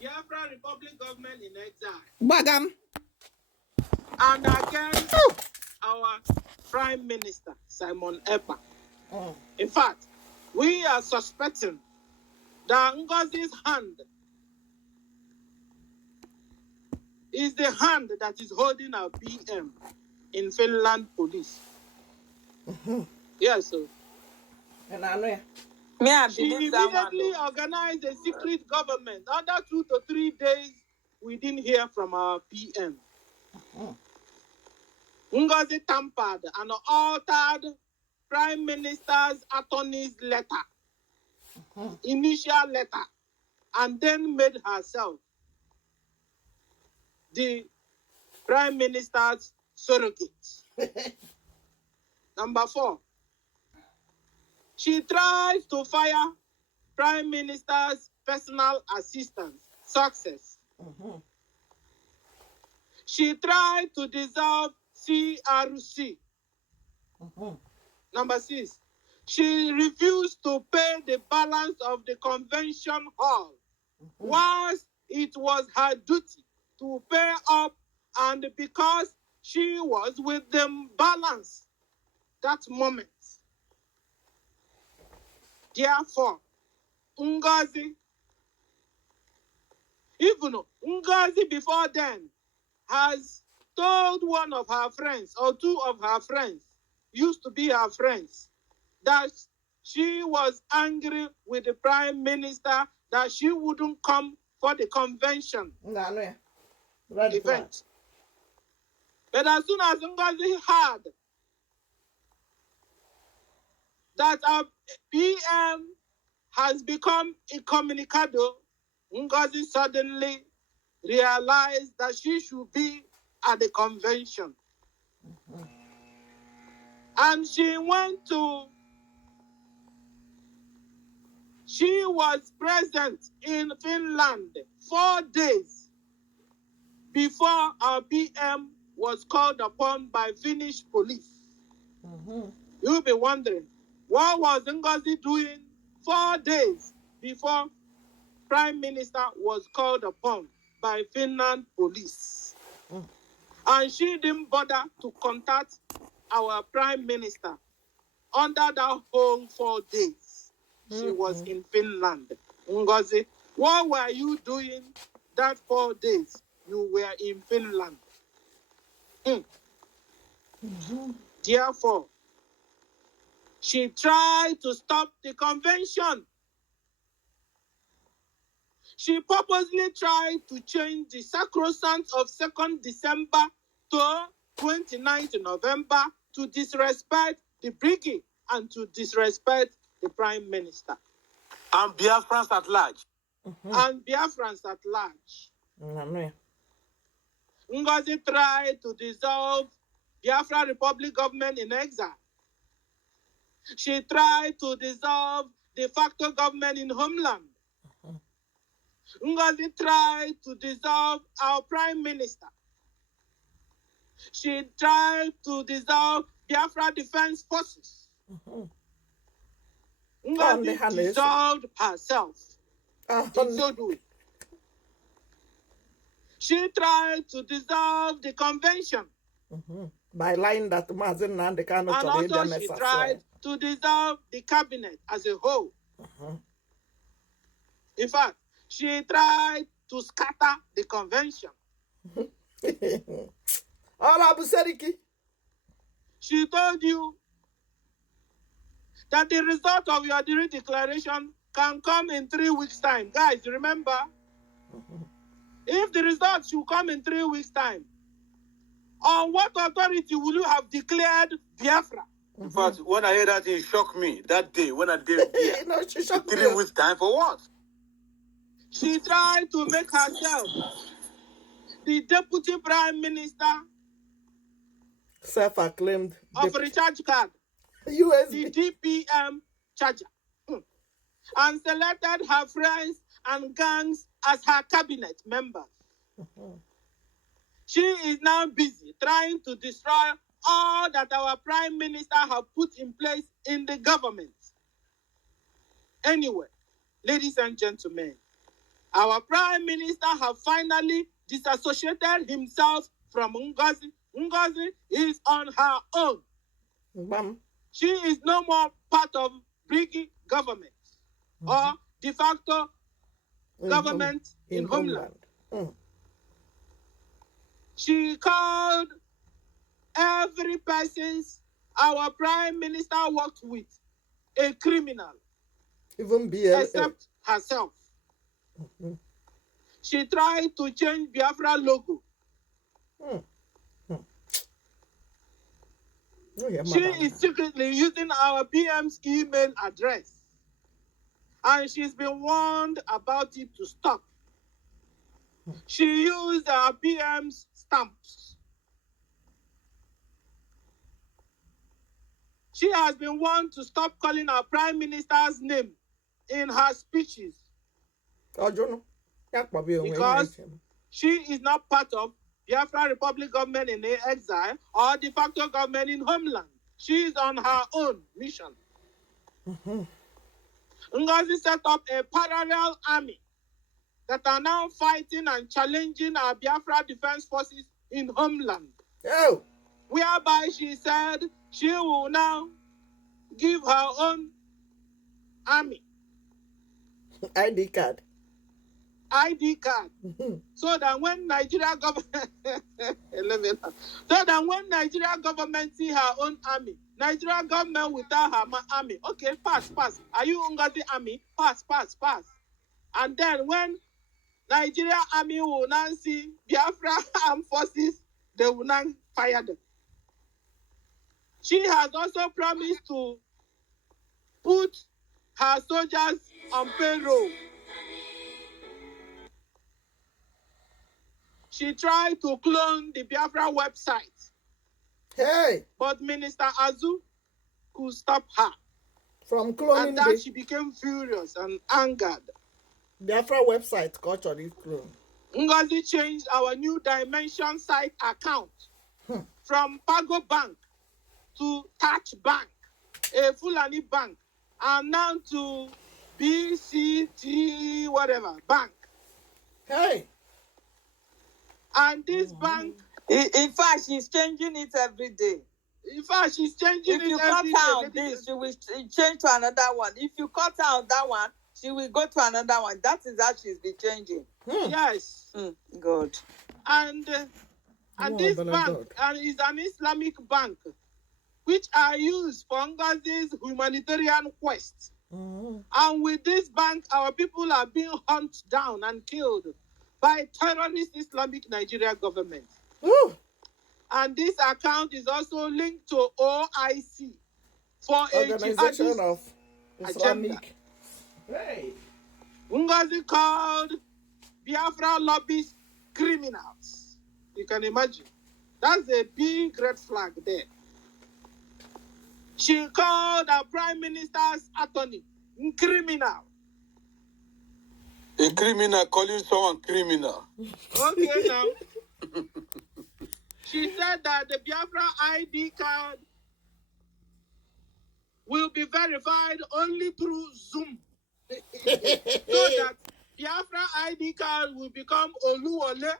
Biafra Republic government in exile. Bagam. And against our Prime Minister, Simon Ekpa. In fact, we are suspecting that Ngozi's hand is the hand that is holding our PM in Finland police. Yes, sir. And I know. She immediately organized a secret government. Under 2 to 3 days, we didn't hear from our PM. Ngozi tampered and altered Prime Minister's attorney's letter, initial letter, and then made herself the Prime Minister's surrogate. Number 4, she tried to fire Prime Minister's personal assistant, Success. She tried to dissolve CRC. Number 6, she refused to pay the balance of the convention hall, whilst it was her duty to pay up, and because she was with the balance that moment. Therefore, Ngozi, even Ngozi before then, has told one of her friends, or 2 of her friends, used to be her friends, that she was angry with the Prime Minister, that she wouldn't come for the convention event. But as soon as Ngozi heard that our PM has become incommunicado, Ngozi suddenly realized that she should be at the convention. And she was present in Finland 4 days before our PM was called upon by Finnish police. You'll be wondering, what was Ngozi doing 4 days before Prime Minister was called upon by Finland police? And she didn't bother to contact our Prime Minister under that whole 4 days. She was in Finland. Ngozi, what were you doing that 4 days you were in Finland? Therefore, she tried to stop the convention. She purposely tried to change the sacrosanct of 2nd December to 29th November to disrespect the brigade and to disrespect the Prime Minister. And Biafrans at large. And Biafrans at large. Ngozi tried to dissolve Biafra Republic government in exile. She tried to dissolve de facto government in homeland. Ngozi tried to dissolve our Prime Minister. She tried to dissolve Biafra Defense Forces. Ngozi dissolved herself. In so doing. She tried to dissolve the convention. By lying that Mazen and the kind of and also she tried to dissolve the cabinet as a whole. In fact, she tried to scatter the convention. She told you that the result of your during declaration can come in 3 weeks' time. Guys, remember? If the results should come in 3 weeks' time, on what authority will you have declared Biafra? In fact, when I heard that, it shocked me that day when I did it. No, she shocked 3 weeks' time for what? She tried to make herself the deputy prime minister, self-acclaimed of recharge card, USB. the DPM charger, and selected her friends and gangs as her cabinet members. She is now busy trying to destroy all that our prime minister have put in place in the government. Anyway, ladies and gentlemen, Our Prime Minister has finally disassociated himself from Ngozi. Ngozi is on her own. Bam. She is no more part of Brigi government or de facto government in homeland. She called every person our Prime Minister worked with a criminal. Even BLA. Except herself. She tried to change Biafra logo. She is secretly using our PM's email address. And she's been warned about it to stop. She used our PM's stamps. She has been warned to stop calling our Prime Minister's name in her speeches. Because she is not part of Biafra Republic government in exile or de facto government in homeland. She is on her own mission. Ngozi set up a parallel army that are now fighting and challenging our Biafra defense forces in homeland. Oh. Whereby she said she will now give her own army ID card. So that when Nigeria government see her own army, Nigeria government without her army. Okay, pass. Are you Ngozi army? Pass. And then when Nigeria army will now see Biafra armed forces, they will now fire them. She has also promised to put her soldiers on payroll. She tried to clone the Biafra website. Hey! But Minister Azu could stop her. From cloning. And that she became furious and angered. Biafra website culture is clone. Ngozi changed our New Dimension site account from Pago Bank to Touch Bank, a Fulani bank, and now to BCT whatever bank. Hey! And this bank... In fact, she's changing it every day. In fact, she's changing it every day. If you cut her on this, she will change to another one. If you cut her on that one, she will go to another one. That is how she's been changing. Yes. Good. And this bank is an Islamic bank, which are used for Ngozi's humanitarian quest. And with this bank, our people are being hunted down and killed by terrorist Islamic Nigeria government. And this account is also linked to OIC for Organization of Islamic. Agenda. Hey. Ngozi called Biafra lobbies criminals. You can imagine. That's a big red flag there. She called our Prime Minister's attorney criminal. A criminal calling someone criminal. Okay, now. She said that the Biafra ID card will be verified only through Zoom. So that Biafra ID card will become Oluwole